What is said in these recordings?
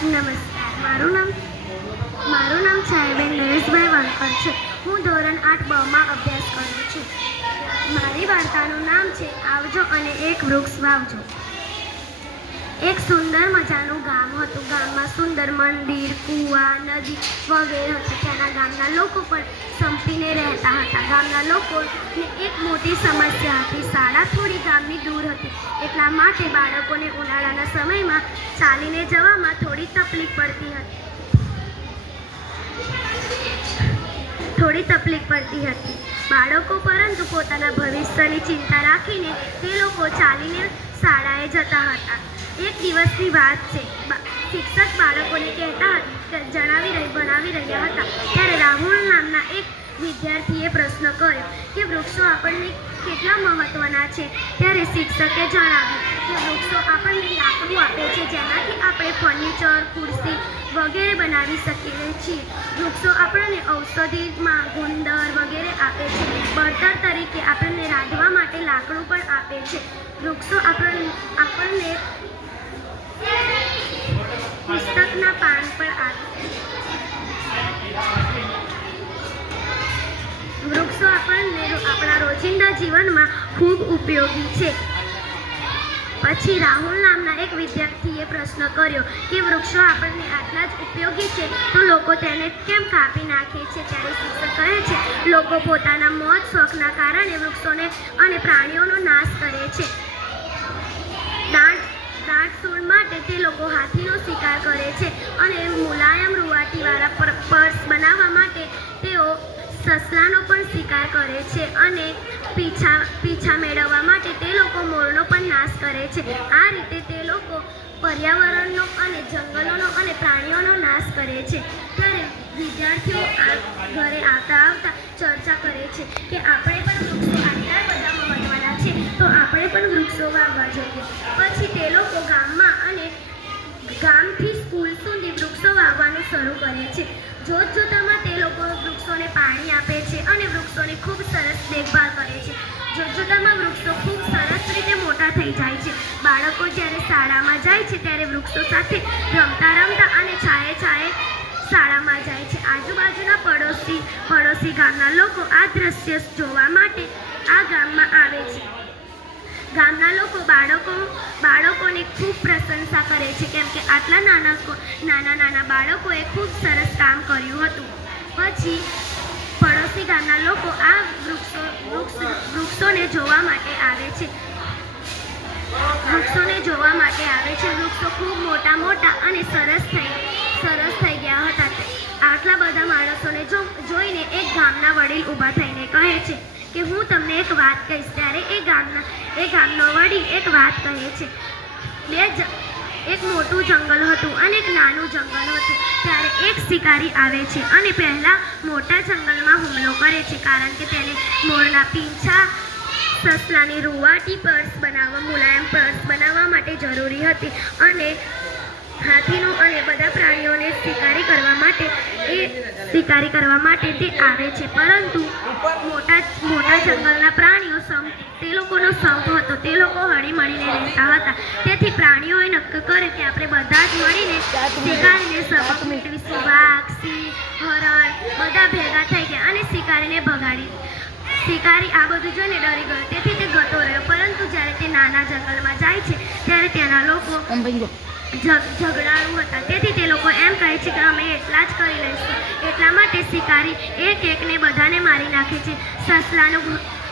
નમસ્કાર. મારું નામ છાયાબેન નરેશભાઈ વાંકર છે. હું ધોરણ 8 માં અભ્યાસ કરું છું. મારી વાર્તાનું નામ છે આવજો અને એક વૃક્ષ વાવજો. એક સુંદર મજાનું ગામ હતું. ગામમાં સુંદર મંદિર, કૂવા, નદી વગેરે હતી. ત્યાંના ગામના લોકો પણ સંપીને રહેતા હતા. ગામના લોકોને એક મોટી સમસ્યા હતી. શાળા થોડી ગામની દૂર હતી. એટલા માટે બાળકોને ઉનાળાના સમયમાં ચાલીને જવામાં થોડી તકલીફ પડતી હતી. બાળકો પરંતુ પોતાના ભવિષ્યની ચિંતા રાખીને તે લોકો ચાલીને શાળાએ જતા હતા. એક દિવસની વાત છે. શિક્ષક બાળકોને ભણાવી રહ્યા હતા. ત્યારે રાહુલ નામના એક વિદ્યાર્થીએ પ્રશ્ન કર્યો કે વૃક્ષો આપણને કેટલા મહત્વના છે. ત્યારે શિક્ષકે જણાવ્યું કે વૃક્ષો આપણને લાકડું આપે છે, જેનાથી આપણે ફર્નિચર, ખુરશી વગેરે બનાવી શકીએ છીએ. વૃક્ષો આપણને ઔષધિમાં ગુંદર વગેરે આપે છે. બળતણ તરીકે આપણને રાંધવા માટે લાકડું પણ આપે છે. વૃક્ષો આપણને પુસ્તકના પાન પણ આપે છે. વૃક્ષો આપણને આપણા રોજિંદા જીવનમાં ખૂબ ઉપયોગી છે. પછી રાહુલ નામના એક વિદ્યાર્થીએ પ્રશ્ન કર્યો કે વૃક્ષો આપણને આટલા જ ઉપયોગી છે તો લોકો તેને કેમ કાપી નાખે છે. ત્યારે શિક્ષક કહે છે લોકો પોતાના મોજ શોખના કારણે વૃક્ષોને અને પ્રાણીઓનો નાશ કરે છે. દાંત સૂળ માટે તે લોકો હાથીનો શિકાર કરે છે અને મુલાયમ રૂંવાટીવાળા પર્સ બનાવવા માટે તેઓ સસલાનો પણ શિકાર કરે છે અને પીછા મેળવવા માટે તે લોકો મોરનો પણ નાશ કરે છે. આ રીતે તે લોકો પર્યાવરણનો અને જંગલોનો અને પ્રાણીઓનો નાશ કરે છે. ત્યારે વિદ્યાર્થીઓ ઘરે આવતા ચર્ચા કરે છે કે આપણે પણ વૃક્ષો આટલા બધા મહત્વના છે તો આપણે પણ વૃક્ષો વાવવા જોઈએ. પછી તે લોકો ગામથી સ્કૂલ સુધી વૃક્ષો વાવવાનું શરૂ કરે છે. જોતજોતામાં તે લોકો વૃક્ષોને પાણી આપે છે અને વૃક્ષોની ખૂબ સરસ દેખભાળ કરે છે. જોતજોતામાં વૃક્ષો ખૂબ સરસ રીતે મોટા થઈ જાય છે. બાળકો જ્યારે શાળામાં જાય છે ત્યારે વૃક્ષો સાથે રમતા અને છાયે શાળામાં જાય છે. આજુબાજુના પડોશી ગામના લોકો આ દ્રશ્ય જોવા માટે આ ગામમાં આવે છે. ગામના લોકો બાળકોની ખૂબ પ્રશંસા કરે છે કેમ કે આટલા નાના બાળકોએ ખૂબ સરસ કામ કર્યું હતું. પછી પડોશી ગામના લોકો આ વૃક્ષોને જોવા માટે આવે છે. વૃક્ષો ખૂબ મોટા અને સરસ થઈ ગયા હતા. આટલા બધા માણસોને જોઈને એક ગામના વડીલ ઊભા થઈને કહે છે કે હું તમને એક વાત કહીશ. ત્યારે એ ગામનો વડીલ એક વાત કહે છે. એક મોટું જંગલ હતું અને એક નાનું જંગલ હતું. ત્યારે એક શિકારી આવે છે અને પહેલા મોટા જંગલમાં હુમલો કરે છે કારણ કે તેને મોરના પીંછા, સસલાની રૂંવાટી મુલાયમ પર્સ બનાવવા માટે જરૂરી હતી અને હાથીનો અને બધા પ્રાણીઓને શિકારી કરવા માટે તે આવે છે. પરંતુ મોટા જંગલના પ્રાણીઓ તે લોકોનો સંપ હતો. તે લોકો હળીમળીને રહેતા હતા. તેથી પ્રાણીઓએ નક્કી કરે કે આપણે બધા જ મળીને શિકારીને સબક મેળવીશું. વાઘ, સિંહ, હરણ બધા ભેગા થઈ ગયા અને શિકારીને ભગાડી. શિકારી આ બધું જોઈને ડરી ગયો, તેથી તે જતો રહ્યો. પરંતુ જ્યારે તે નાના જંગલમાં જાય છે ત્યારે ત્યાંના લોકો ઝઘડાળુ હતા. તેથી તે લોકો એમ કહે છે કે અમે એટલા જ કરી લઈશું. એટલા માટે શિકારી એકને બધાને મારી નાખે છે. સસલાનો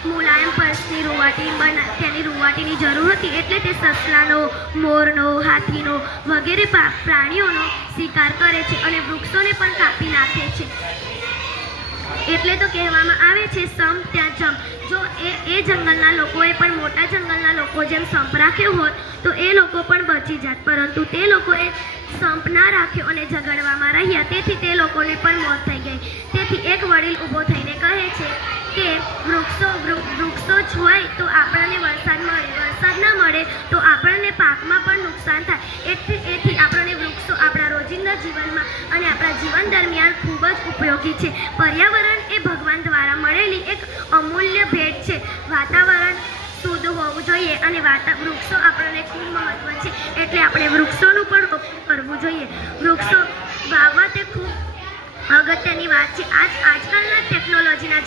મુલાયમ પર્સની રૂંવાટીની જરૂર હતી એટલે તે સસલાનો, મોરનો, હાથીનો વગેરે પ્રાણીઓનો શિકાર કરે છે અને વૃક્ષોને પણ કાપી નાખે છે. એટલે તો કહેવામાં આવે છે સંપ ત્યાં જંપ. જો એ જંગલના લોકોએ પણ મોટા જંગલના લોકો જેમ સંપ રાખ્યો હોત તો એ લોકો પણ બચી જાત. પરંતુ તે લોકોએ સંપ ના રાખ્યો અને ઝઘડવામાં રહ્યા, તેથી તે લોકોને પણ મોત થઈ ગઈ. તેથી એક વડીલ ઊભો થઈને કહે છે કે વૃક્ષો જ હોય તો આપણને વરસાદ મળે, વરસાદ ના મળે તો આપણને પાકમાં પણ નુકસાન થાય. એથી આપણને વૃક્ષો આપણા રોજિંદા જીવનમાં અને આપણા જીવન દરમિયાન ખૂબ જ ઉપયોગી છે. પર્યાવરણ એ ભગવાન દ્વારા મળેલી એક અમૂલ્ય ભેટ છે. વાતાવરણ શુદ્ધ હોવું જોઈએ. જોઈએ અને વૃક્ષો આપણને ખૂબ મહત્વ છે, એટલે આપણે વૃક્ષોનું પણ રોપણ કરવું જોઈએ. વૃક્ષો વાવવા તે ખૂબ અગત્યની વાત છે. આજકાલના ટેકનોલોજીના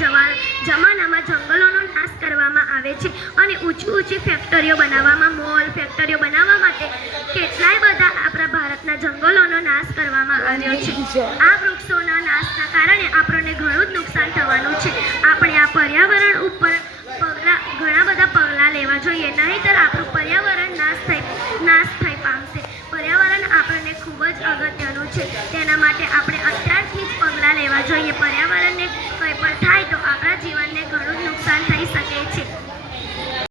જમાનામાં જંગલોનો નાશ કરવામાં આવે છે અને ઊંચી ફેક્ટરીઓ બનાવવામાં, ફેક્ટરીઓ બનાવવા માટે કેટલાય બધા આપણા ભારતના જંગલોનો નાશ કરવામાં આવ્યો છે. આ વૃક્ષોના નાશના કારણે આપણને ઘણું જ નુકસાન થવાનું છે. આપણે આ પર્યાવરણ ઉપર ઘણા બધા પગલાં લેવા જોઈએ, નહીંતર આપણું પર્યાવરણ નાશ થઈ પામશે. પર્યાવરણ આપણને ખૂબ જ અગત્યનું છે, તેના માટે આપણે અત્યારથી જ પગલાં લેવા જોઈએ. પર્યાવરણને